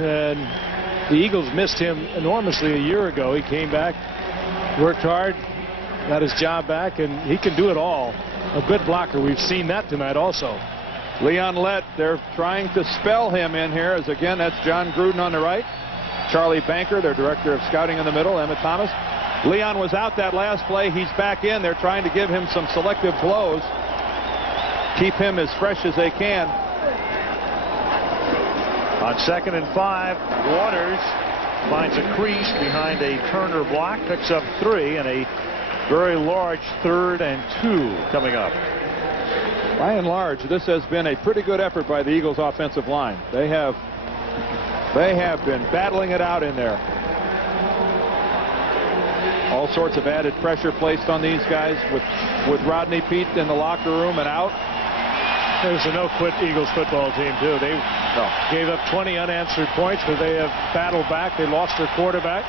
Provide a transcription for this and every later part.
and the Eagles missed him enormously a year ago. He came back, worked hard, got his job back, and he can do it all. A good blocker. We've seen that tonight also. Leon Lett, they're trying to spell him in here, as again, that's John Gruden on the right. Charlie Banker, their director of scouting, in the middle. Emmett Thomas. Leon was out that last play. He's back in. They're trying to give him some selective blows. Keep him as fresh as they can. On 2nd and 5, Waters finds a crease behind a Turner block, picks up 3, and a very large 3rd and 2 coming up. By and large, this has been a pretty good effort by the Eagles offensive line. They have been battling it out in there. All sorts of added pressure placed on these guys with Rodney Peete in the locker room and out. There's a no-quit Eagles football team, too. They gave up 20 unanswered points, but they have battled back. They lost their quarterback,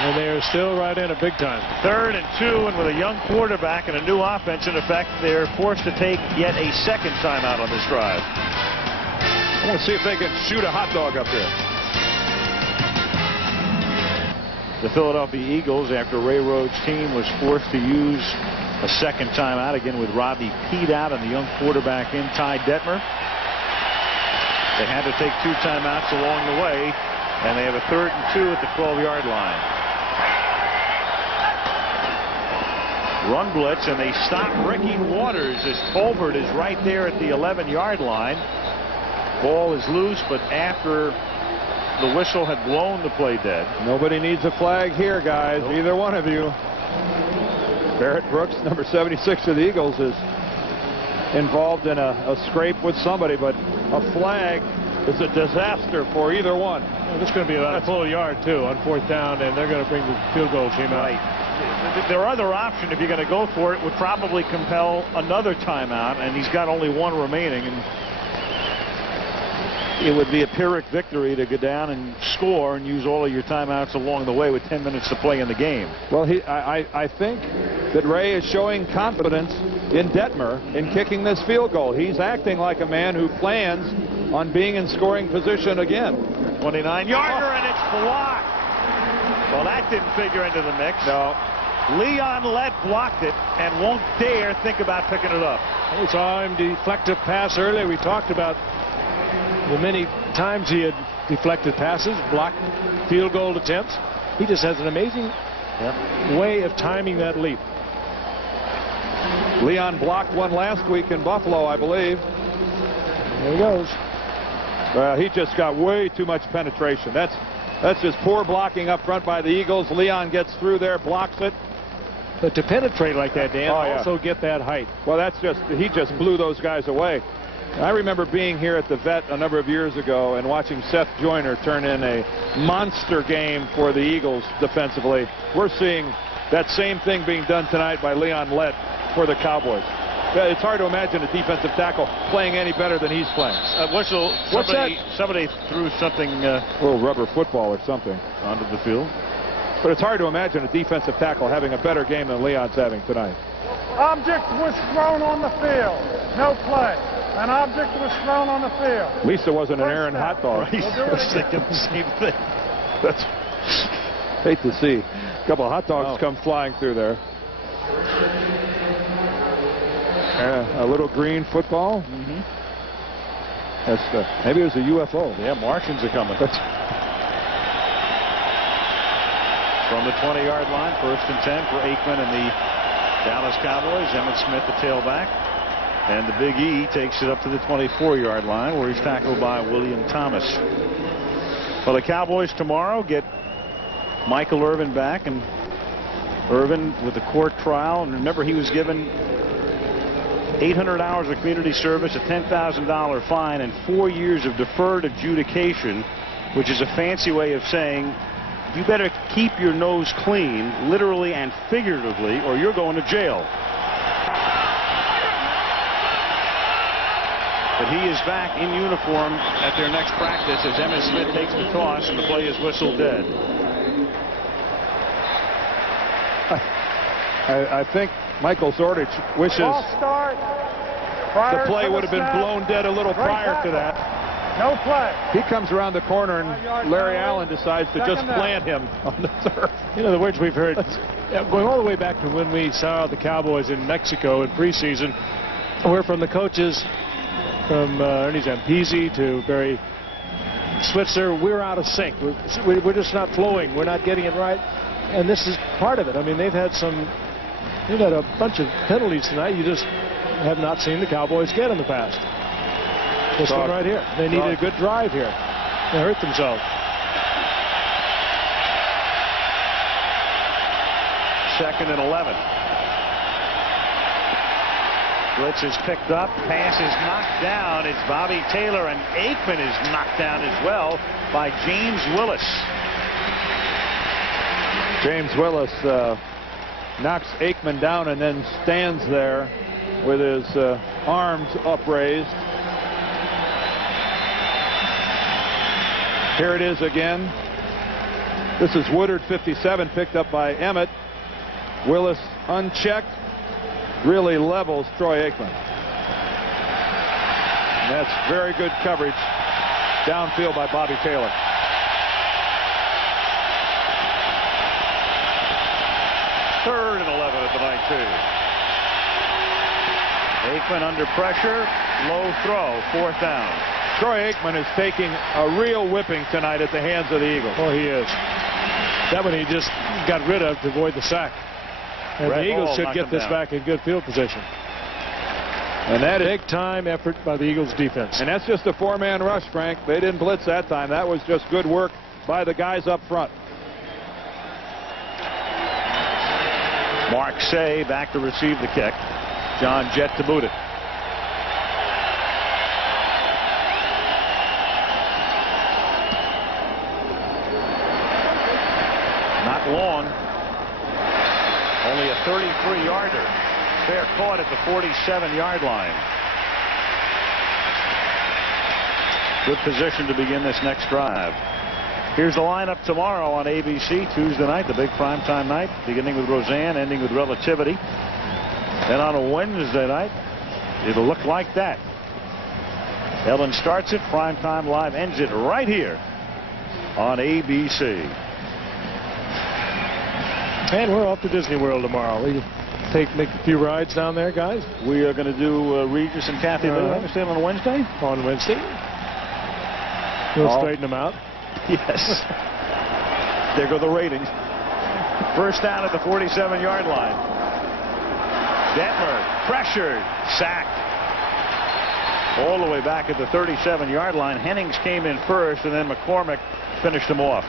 and they are still right in a big time. 3rd and 2, and with a young quarterback and a new offense in effect, they're forced to take yet a second timeout on this drive. I want to see if they can shoot a hot dog up there. The Philadelphia Eagles, after Ray Rhodes' team was forced to use a second timeout, again with Rodney Peete out and the young quarterback in, Ty Detmer. They had to take 2 timeouts along the way, and they have a 3rd and 2 at the 12-yard line. Run blitz, and they stop Ricky Waters as Tolbert is right there at the 11-yard line. Ball is loose, but after the whistle had blown, the play dead. Nobody needs a flag here, guys. Nope. Either one of you. Barrett Brooks, number 76 of the Eagles, is involved in a scrape with somebody, but a flag is a disaster for either one. Well, this is going to be about a full yard, too, on 4th down, and they're going to bring the field goal team out. Right. Their other option, if you're going to go for it, would probably compel another timeout, and he's got only 1 remaining. And it would be a Pyrrhic victory to go down and score and use all of your timeouts along the way with 10 minutes to play in the game. Well, I think that Ray is showing confidence in Detmer in kicking this field goal. He's acting like a man who plans on being in scoring position again. 29-yarder, and it's blocked. Well, that didn't figure into the mix. No. Leon Lett blocked it and won't dare think about picking it up. We saw him deflective pass earlier. We talked about the many times he had deflected passes, blocked field goal attempts. He just has an amazing way of timing that leap. Leon blocked one last week in Buffalo, I believe. There he goes. Well, he just got way too much penetration. That's just poor blocking up front by the Eagles. Leon gets through there, blocks it. But to penetrate like that, Dan, also get that height. Well, he just blew those guys away. I remember being here at the Vet a number of years ago and watching Seth Joyner turn in a monster game for the Eagles defensively. We're seeing that same thing being done tonight by Leon Lett for the Cowboys. It's hard to imagine a defensive tackle playing any better than he's playing. Whistle. Somebody threw something. A little rubber football or something onto the field. But it's hard to imagine a defensive tackle having a better game than Leon's having tonight. Object was thrown on the field. No play. An object was thrown on the field. At least it wasn't an Aaron hot dog. Right. I was thinking the same thing. That's hate to see a couple of hot dogs come flying through there. A little green football. Mm-hmm. Maybe it was a UFO. Yeah, Martians are coming. From the 20-yard line, 1st and 10 for Aikman and the Dallas Cowboys. Emmitt Smith, the tailback. And the Big E takes it up to the 24-yard line, where he's tackled by William Thomas. Well, the Cowboys tomorrow get Michael Irvin back, and Irvin with the court trial. And remember, he was given 800 hours of community service, a $10,000 fine, and 4 years of deferred adjudication, which is a fancy way of saying you better keep your nose clean, literally and figuratively, or you're going to jail. But he is back in uniform at their next practice as Emmitt Smith takes the toss, and the play is whistled dead. I think Michael Zordich wishes the play would have been blown dead a little prior to that. No play. He comes around the corner, and Larry Allen decides to just plant him on the turf. You know, the words we've heard going all the way back to when we saw the Cowboys in Mexico in preseason, were from the coaches, from Ernie Zampese to Barry Switzer. We're out of sync. We're just not flowing. We're not getting it right. And this is part of it. I mean, they've had a bunch of penalties tonight you just have not seen the Cowboys get in the past. This one right here. They needed a good drive here. They hurt themselves. Second and 11. Blitz is picked up. Pass is knocked down. It's Bobby Taylor, and Aikman is knocked down as well by James Willis. James Willis knocks Aikman down and then stands there with his arms upraised. Here it is again. This is Woodard, 57, picked up by Emmett. Willis unchecked, really levels Troy Aikman. And that's very good coverage downfield by Bobby Taylor. Third and 11 at the 19. Aikman under pressure, low throw, fourth down. Troy Aikman is taking a real whipping tonight at the hands of the Eagles. Oh, he is. That one he just got rid of to avoid the sack. And the Eagles should get this back in good field position. And that big time effort by the Eagles defense. And that's just a four-man rush, Frank. They didn't blitz that time. That was just good work by the guys up front. Mark Say back to receive the kick. John Jett to boot it. Not long. Only a 33-yarder. Fair caught at the 47-yard line. Good position to begin this next drive. Here's the lineup tomorrow on ABC. Tuesday night, the big primetime night, beginning with Roseanne, ending with Relativity. Then on a Wednesday night, it'll look like that. Ellen starts it, primetime live, ends it right here on ABC. And we're off to Disney World tomorrow. We make a few rides down there, guys. We are going to do Regis and Kathy on Wednesday. On Wednesday. We'll straighten them out. Yes. There go the ratings. First down at the 47-yard line. Detmer pressured, sacked. All the way back at the 37-yard line. Hennings came in first, and then McCormick finished him off.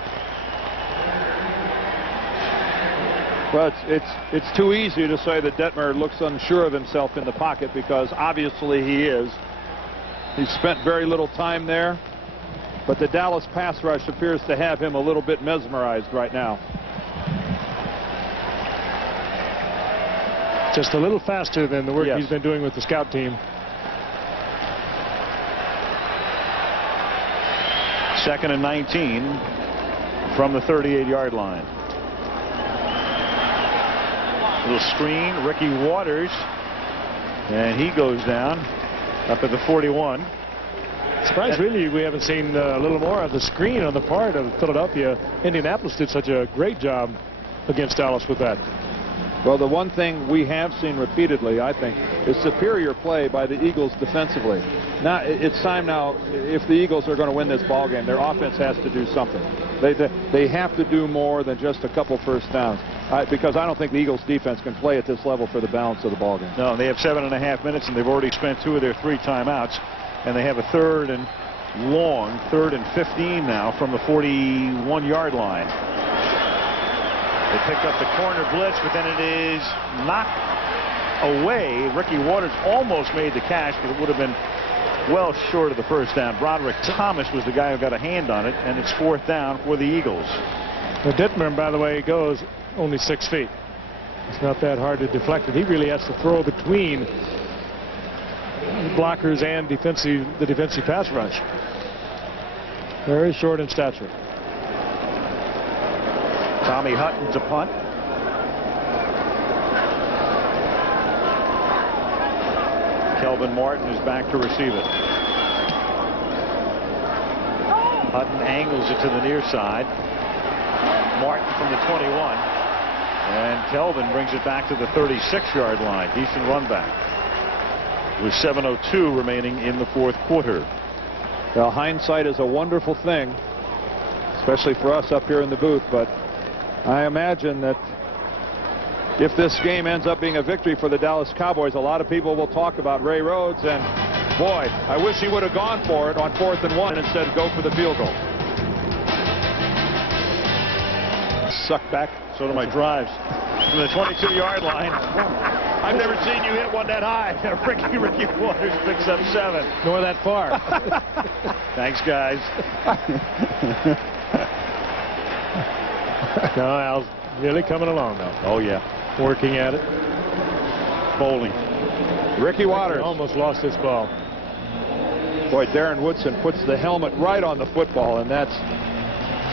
Well, it's too easy to say that Detmer looks unsure of himself in the pocket, because obviously he is. He's spent very little time there, but the Dallas pass rush appears to have him a little bit mesmerized right now. Just a little faster than the work he's been doing with the scout team. Second and 19 from the 38-yard line. Little screen, Ricky Waters, and he goes down up at the 41. Surprised really we haven't seen a little more of the screen on the part of Philadelphia. Indianapolis did such a great job against Dallas with that. Well, the one thing we have seen repeatedly, I think, is superior play by the Eagles defensively. Now, it's time now, if the Eagles are going to win this ball game, their offense has to do something. They have to do more than just a couple first downs. Because I don't think the Eagles defense can play at this level for the balance of the ball game. No, they have 7.5 minutes, and they've already spent 2 of their 3 timeouts. And they have a third and 15 now from the 41-yard line. They picked up the corner blitz, but then it is knocked away. Ricky Waters almost made the catch, but it would have been well short of the first down. Broderick Thomas was the guy who got a hand on it, and it's fourth down for the Eagles. Well, Dittmer, by the way, goes only 6 feet. It's not that hard to deflect it. He really has to throw between blockers and the defensive pass rush. Very short in stature. Tommy Hutton to punt. Kelvin Martin is back to receive it. Hutton angles it to the near side. Martin from the 21. And Kelvin brings it back to the 36-yard line. Decent run back. With 7:02 remaining in the fourth quarter. Well, hindsight is a wonderful thing, especially for us up here in the booth, but I imagine that if this game ends up being a victory for the Dallas Cowboys, a lot of people will talk about Ray Rhodes, and boy, I wish he would have gone for it on 4th and 1 and instead go for the field goal. Suck back. So do my drives. From the 22-yard line. I've never seen you hit one that high. Ricky Waters picks up 7. Nor that far. Thanks, guys. No, Al's really coming along now. Oh, yeah. Working at it. Bowling. Ricky Waters almost lost his ball. Boy, Darren Woodson puts the helmet right on the football, and that's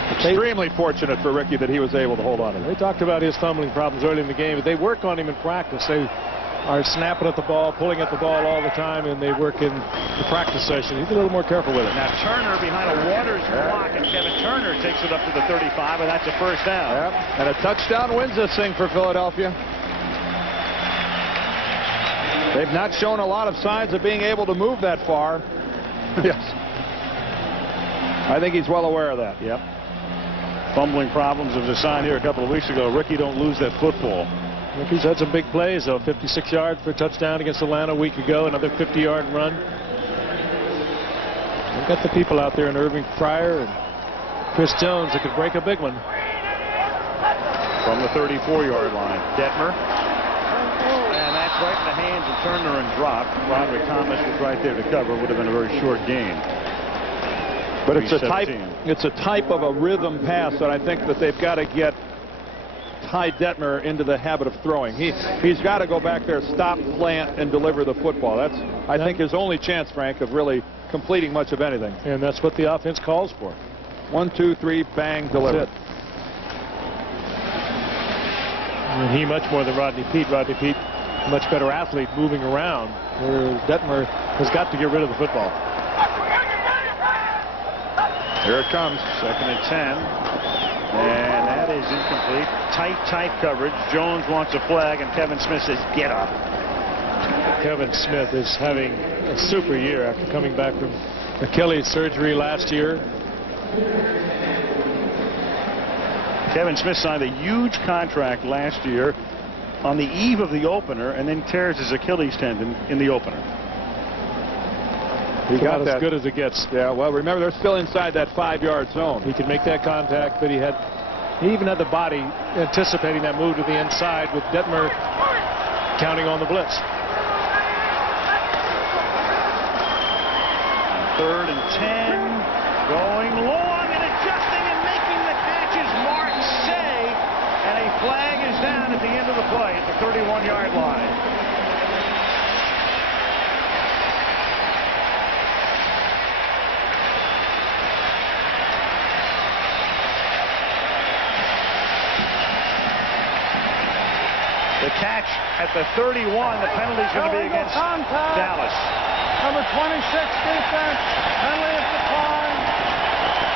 extremely fortunate for Ricky that he was able to hold on to it. They talked about his fumbling problems early in the game, but they work on him in practice. They are snapping at the ball, pulling at the ball all the time, and they work in the practice session. He's a little more careful with it. Now Turner behind a Waters block, and Kevin Turner takes it up to the 35, and that's a first down. Yep. And a touchdown wins this thing for Philadelphia. They've not shown a lot of signs of being able to move that far. Yes. I think he's well aware of that. Yep. Fumbling problems was a sign here a couple of weeks ago. Ricky, don't lose that football. Ricky's had some big plays, though. 56 yards for a touchdown against Atlanta a week ago. Another 50-yard run. They've got the people out there in Irving Fryer and Chris Jones that could break a big one. From the 34-yard line, Detmer. And that's right in the hands of Turner and dropped. Roderick Thomas was right there to cover. Would have been a very short gain. But it's a type of a rhythm pass that I think that they've got to get Ty Detmer into the habit of throwing. He's got to go back there, stop, plant, and deliver the football. That's, I think, his only chance, Frank, of really completing much of anything. And that's what the offense calls for. 1, 2, 3, bang, deliver. That's it. And he much more than Rodney Peete. Rodney Peete, much better athlete moving around, where Detmer has got to get rid of the football. Here it comes. 2nd and 10. And that is incomplete. Tight coverage. Jones wants a flag, and Kevin Smith says, get up. Kevin Smith is having a super year after coming back from Achilles surgery last year. Kevin Smith signed a huge contract last year on the eve of the opener, and then tears his Achilles tendon in the opener. He got as good as it gets. Yeah, well, remember, they're still inside that 5-yard zone. He could make that contact, but he even had the body anticipating that move to the inside with Detmer counting on the blitz. 3rd and 10. Going long and adjusting and making the catch is Mark Say. And a flag is down at the end of the play at the 31-yard line. The catch at the 31, the penalty's going to be against Dallas. Number 26, defense, penalty is declined.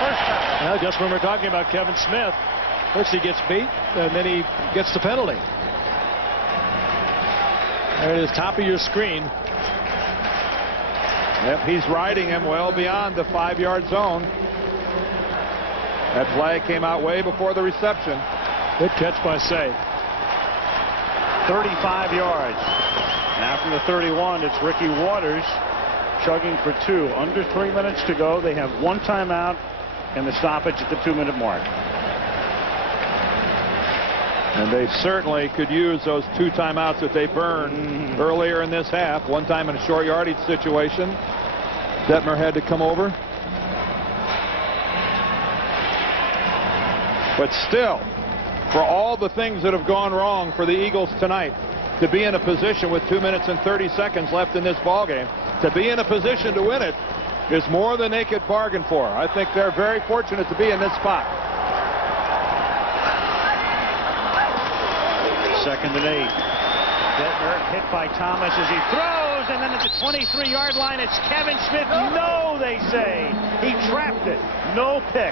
First down. Well, just when we're talking about Kevin Smith, first he gets beat, and then he gets the penalty. There it is, top of your screen. Yep, he's riding him well beyond the 5-yard zone. That flag came out way before the reception. Good catch by Say. 35 yards. Now from the 31, it's Ricky Waters chugging for 2. Under 3 minutes to go. They have 1 timeout and the stoppage at the 2-minute mark. And they certainly could use those 2 timeouts that they burned earlier in this half. One time in a short yardage situation. Detmer had to come over. But still, for all the things that have gone wrong for the Eagles tonight, to be in a position with 2 minutes and 30 seconds left in this ballgame, to be in a position to win it is more than they could bargain for. I think they're very fortunate to be in this spot. 2nd and 8. Detmer hit by Thomas as he throws, throws, and then at the 23-yard line, it's Kevin Smith. No, they say. He trapped it. No pick.